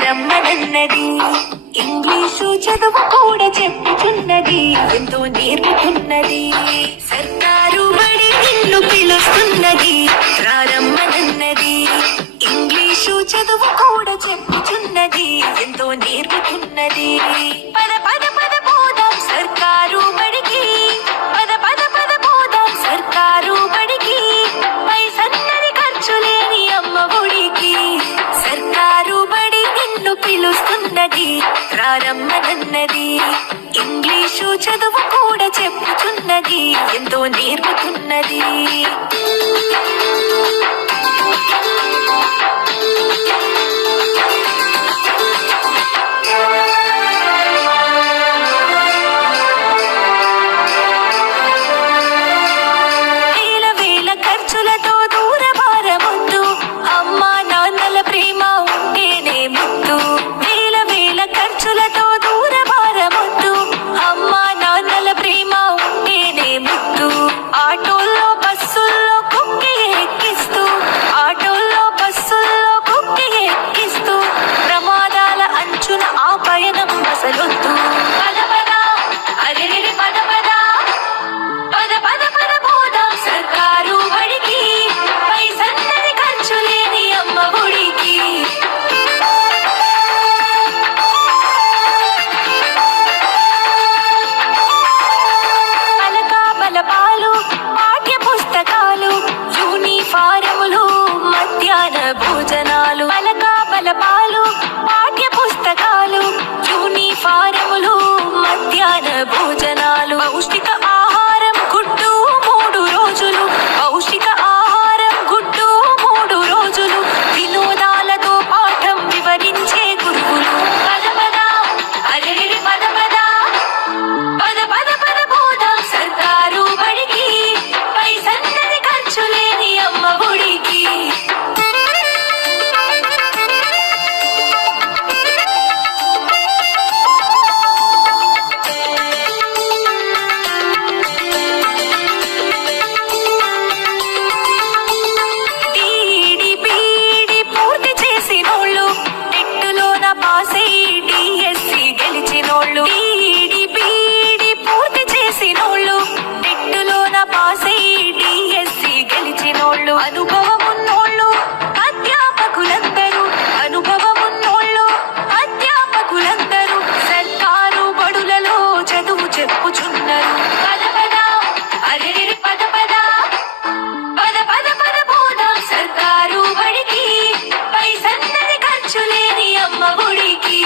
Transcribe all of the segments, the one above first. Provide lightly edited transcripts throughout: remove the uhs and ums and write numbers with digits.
రారమ్మనన్నది. English చదువు కూడా చెప్పుచున్నది, ఎంతో నేర్పుతున్నది. సర్కారు బడి నిన్ను పిలుస్తున్నది, రారమ్మనన్నది. ఇంగ్లీషు చదువు కూడా చెప్పుచున్నది, ఎంతో నేర్పుతున్నది. పద పద పద పోదాం సర్కారు బడికి, పద పద పద పోదాం సర్కారు బడికి. పైసన్నది ఖర్చు లేని అమ్మ ఒడికి. సర్కారు బడి నిన్ను పిలుస్తున్నది, రారమ్మనన్నది. ఇంగ్లీషు చదువు కూడా చెప్పుచున్నది, ఎంతో నేర్పుతున్నది. ఖర్చులతో దూరమారవద్దు, అమ్మా నాన్నల ప్రేమ ఉంటేనే ముద్దు. వేల వేల ఖర్చులతో దూరమారవద్దు, అమ్మా నాన్నల ప్రేమ ఉంటేనే ముద్దు. ఆటోల్లో బస్సుల్లో కుక్కి ఎక్కిస్తూ, ఆటోల్లో బస్సుల్లో కుక్కి ఎక్కిస్తూ, ప్రమాదాల అంచున ఆ పయనం అసలొద్దు. పద పద అరే పద పద పద పద పద పోదాం సర్కారు బడికి. పైసన్నది ఖర్చు లేని అమ్మ ఒడికి. పలక బలపాలు, పాఠ్య పుస్తకాలు, యూనిఫారములు, మధ్యాహ్న భోజనాలు. పలక బలపాలు, పాఠ్య పుస్తకాలు, యూనిఫారములు, మధ్యాహ్న భోజనాలు. పౌష్టిక ఆహారం గుడ్డు 3 రోజులు, పౌష్టిక ఆహారం గుడ్డు 3 రోజులు. వినోదాలతో పాఠం వివరించే గురువులు. పద పద అరే పద పద పద పద పద పోదాం సర్కారు బడికి. పైసన్నది ఖర్చు లేని అమ్మ ఒడికి. డీడీ బీడీ పూర్తి చేసినోళ్ళు, టెట్టులోన పాసై డిఎస్సి గెలిచినోళ్ళు. డీడీ బీడీ పూర్తి చేసినోళ్ళు, టెట్టులోన పాసై డిఎస్సి గెలిచినోళ్ళు. అనుభవమున్నోళ్ళు అధ్యాపకులందరూ, అనుభవమున్నోళ్ళు అధ్యాపకులందరూ సర్కారు బడులలో చదువు చెప్పుచున్నారు. పద పద అరే పద పద పద పద పద పోదాం సర్కారు బడికి. పైసన్నది ఖర్చు లేని అమ్మ ఒడికి.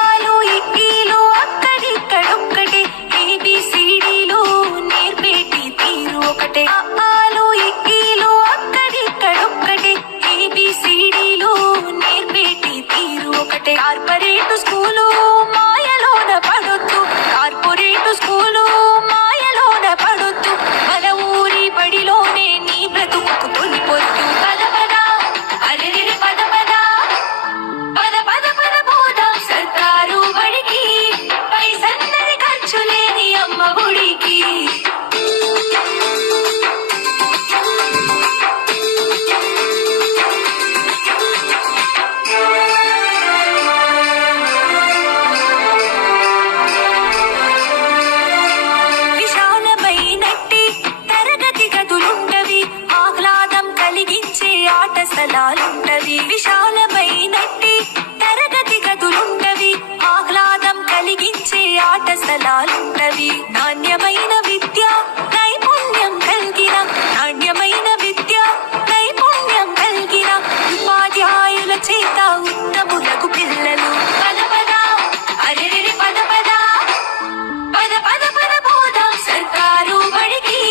ఆలు ఇక్కీలు అక్కడిక్కడొక్కటే, ఏబిసిడీలు నేర్పేటి తీరు ఒకటే. ఆలు ఇక్కీలు అక్కడిక్కడొక్కటే, ఏబిసిడీలు నేర్పేటి తీరు ఒకటే. కార్పొరేటు స్కూలు మాయలోన పడొద్దు, కార్పొరేటు స్కూలు మాయలోన పడొద్దు. మన ఊరి బడిలోనే నీ బ్రతుకు తొలిపొద్దు. పద పద అరే పద పద పద పద పద పోదాం సర్కారు బడికి. పైసన్నది ఖర్చు లేని అమ్మ ఒడికి. విశాలమైనట్టి తరగతి గదులుంటవి, ఆహ్లాదం కలిగించే ఆట స్థలాలుంటవి. విశాలమైనట్టి తరగతి గదులుంటవి, ఆహ్లాదం కలిగించే ఆట స్థలాలుంటవి. నాణ్యమైన విద్య నైపుణ్యం కలిగిన, నాణ్యమైన విద్య నైపుణ్యం కలిగిన ఉపాధ్యాయుల చేత ఉత్తములకు పిల్లలు. పద పద అరే పద పద పద పద పద పోదాం సర్కారు బడికి.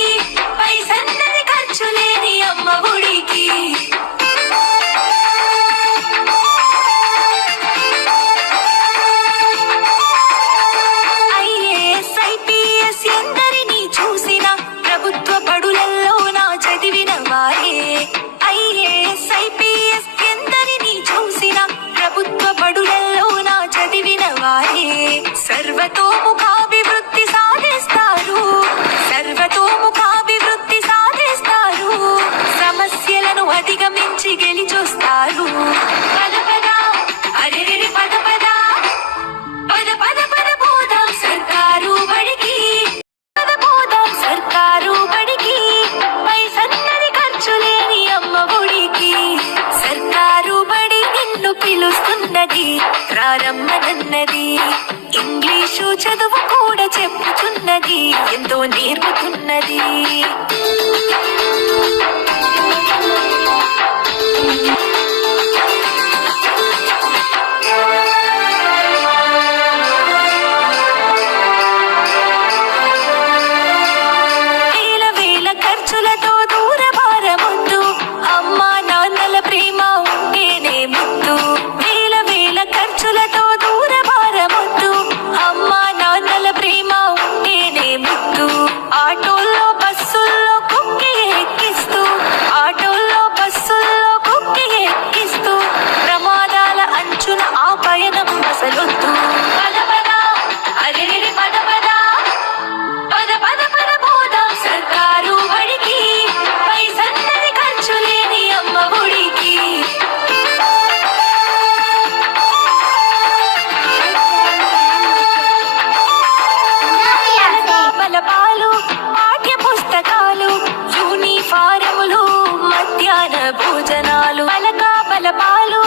పైసన్నది ఖర్చు లేని అమ్మ ఒడికి. ఐఏఎస్ ఐపీఎస్ ఎందరినీ రమ్మనన్నది. ఇంగ్లీషు చదువు కూడా చెప్పుచున్నది, ఎంతో నేర్పుతున్నది. వేల వేల ఖర్చులతో దూరభారమొద్దు, అమ్మా నాన్నల ప్రేమ ఉంటేనే ముద్దు. వేల వేల ఖర్చులతో దూరభారమొద్దు, అమ్మా నాన్నల ప్రేమ ఉంటేనే ముద్దు. ఆటోల్లో బస్సుల్లో కుక్కి ఎక్కిస్తూ, ఆటోల్లో బస్సుల్లో కుక్కి ఎక్కిస్తూ, ప్రమాదాల అంచున ఆ పయనం అసలొద్దు. పద పద అరెరెరె పద పద, పద పద పద పోదాం సర్కారు బడికి, పైసన్నది ఖర్చు లేని అమ్మ ఒడికి. బలపాలు, పాఠ్య పుస్తకాలు, యూనిఫారములు, మధ్యాహ్న భోజనాలు. బలక బలపాలు,